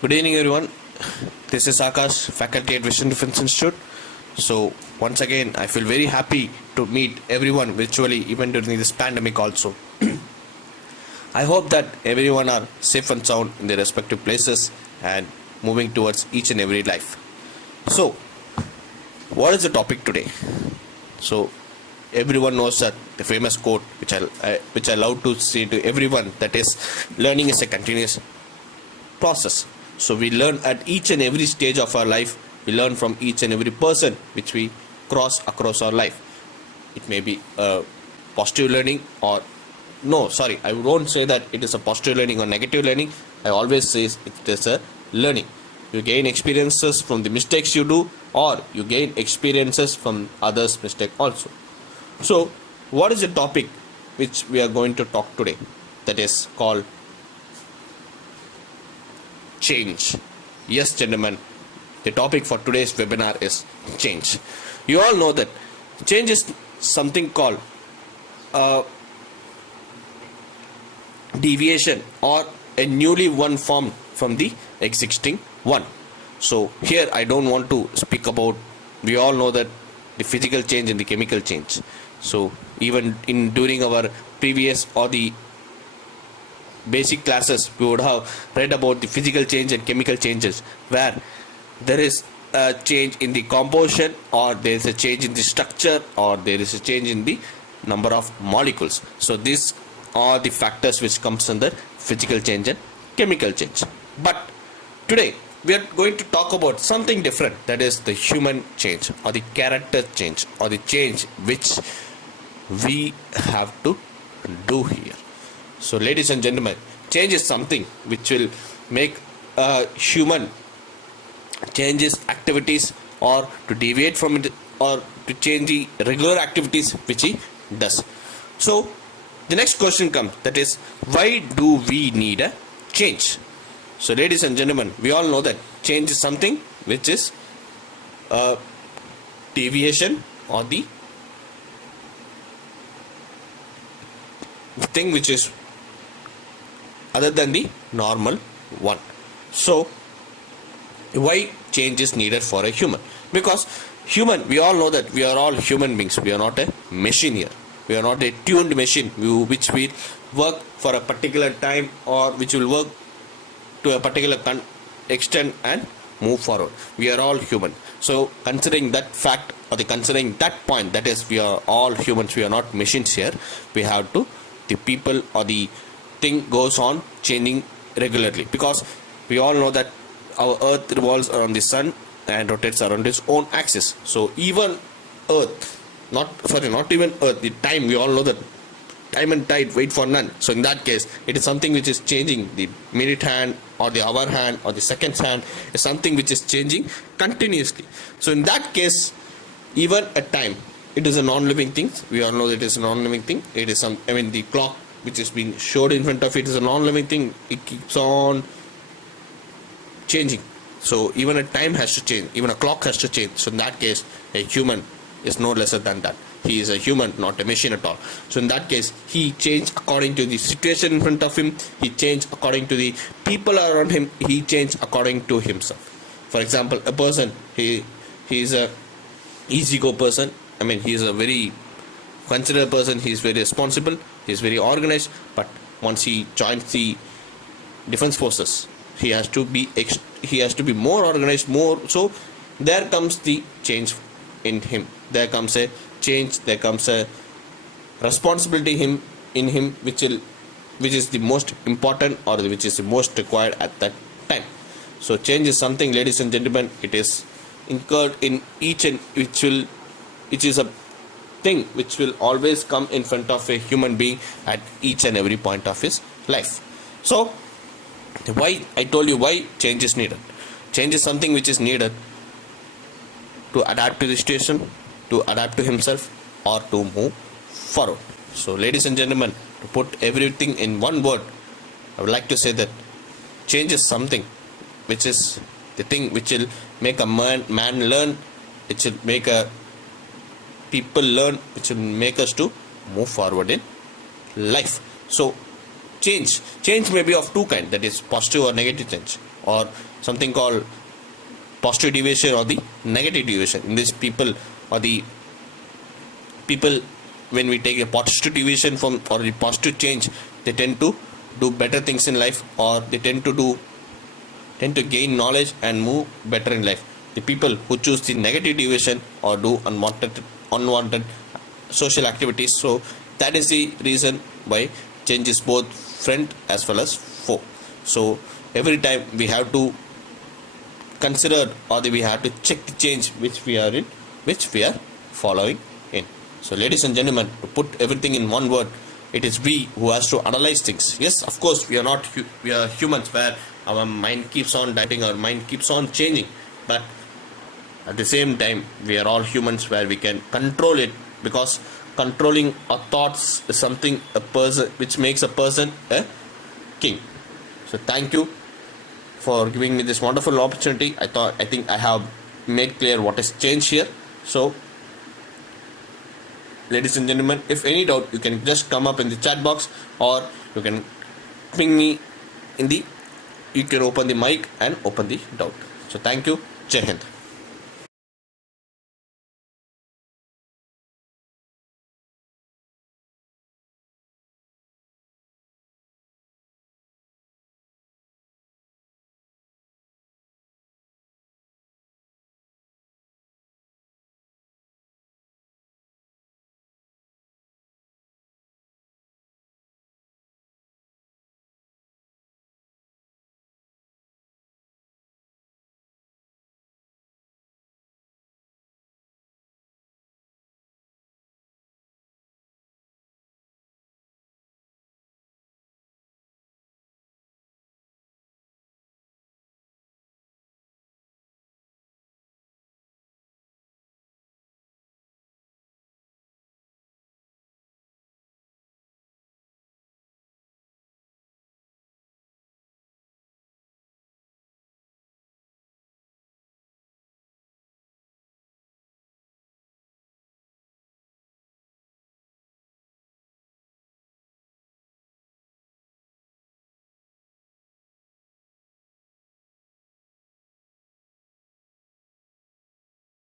Good evening, everyone. This is Akash, faculty at Vision Defense Institute. So, once again, I feel very happy to meet everyone virtually, even during this pandemic, also. I hope that everyone are safe and sound in their respective places and moving towards each and every life. So, what is the topic today? So, everyone knows that the famous quote which I love to say to everyone, that is, learning is a continuous process. So we learn at each and every stage of our life. We learn from each and every person which we cross across our life. It may be a positive learning, or no, sorry, I won't say that it is a positive learning or negative learning. I always say it is a learning. You gain experiences from the mistakes you do, or you gain experiences from others' mistake also. So what is the topic which we are going to talk today? That is called change. Yes, gentlemen, the topic for today's webinar is change. You all know that change is something called deviation, or a newly one formed from the existing one. So here I don't want to speak about, we all know that the physical change and the chemical change. So even in during our previous or the basic classes, we would have read about the physical change and chemical changes, where there is a change in the composition, or there is a change in the structure, or there is a change in the number of molecules. So these are the factors which comes under physical change and chemical change. But today we are going to talk about something different, that is the human change, or the character change, or the change which we have to do here. So ladies and gentlemen, change is something which will make a human change his activities, or to deviate from it, or to change the regular activities which he does. So the next question comes, that is, why do we need a change? So ladies and gentlemen, we all know that change is something which is a deviation, or the thing which is other than the normal one. So why change is needed for a human? Because human, we all know that we are all human beings. We are not a machine here. We are not a tuned machine which will work for a particular time, or which will work to a particular extent and move forward. We are all human. So considering that fact, or considering that point, that is, we are all humans, we are not machines here, we have to, the people or the thing goes on changing regularly, because we all know that our earth revolves around the sun and rotates around its own axis. So even earth, not even earth, the time, we all know that time and tide wait for none. So in that case, it is something which is changing. The minute hand, or the hour hand, or the seconds hand is something which is changing continuously. So in that case, even at time, it is a non-living thing. We all know that it is a non-living thing. It is the clock which is being showed in front of it is a non-living thing. It keeps on changing. So even a time has to change, even a clock has to change. So in that case, a human is no lesser than that. He is a human, not a machine at all. So in that case, he changed according to the situation in front of him. He changed according to the people around him. He changed according to himself. For example, a person, he is a easy-go person. He is a very considerate person. He is very responsible. He is very organized. But once he joins the defense forces, he has to be more organized, more. So there comes the change in him. There comes a change. There comes a responsibility in him, which is the most important, or which is the most required at that time. So change is something, ladies and gentlemen, it is incurred in each and which is a thing which will always come in front of a human being at each and every point of his life. So why I told you why change is needed. Change is something which is needed to adapt to the situation, to adapt to himself, or to move forward. So ladies and gentlemen, to put everything in one word, I would like to say that change is something which is the thing which will make a man learn, which will make a people learn, which will make us to move forward in life. So Change may be of two kinds, that is positive or negative change, or something called positive deviation or the negative deviation. In this, people when we take a positive deviation from or the positive change, they tend to do better things in life, or they tend to gain knowledge and move better in life. The people who choose the negative deviation or do unwanted social activities. So that is the reason why change is both friend as well as foe. So every time we have to consider, or we have to check the change which we are in, which we are following in. So ladies and gentlemen, to put everything in one word, it is we who has to analyze things. Yes, of course, we are humans where our mind keeps on diverting, our mind keeps on changing, but at the same time we are all humans where we can control it, because controlling our thoughts is something which makes a person a king. So thank you for giving me this wonderful opportunity. I think I have made clear what has changed here. So ladies and gentlemen, if any doubt, you can just come up in the chat box, or you can ping me you can open the mic and open the doubt. So thank you. Jai Hind.